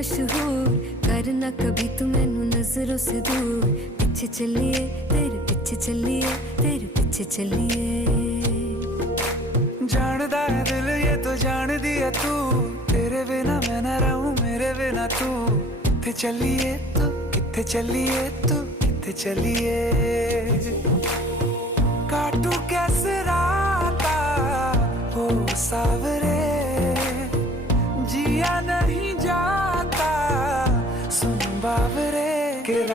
मशहूर, करना कभी तू मैनू नजरों से दूर। पीछे चलिए तेरे पीछे चलिए, तेरे पीछे चलिए। जानदा है दिल ये तो जान दिया तू, तेरे बिना मैं न रहूं मेरे बिना तू। किथे चलिए तू, किथे चलिए तू, किथे चलिए। काटू कैसे राता हो सावर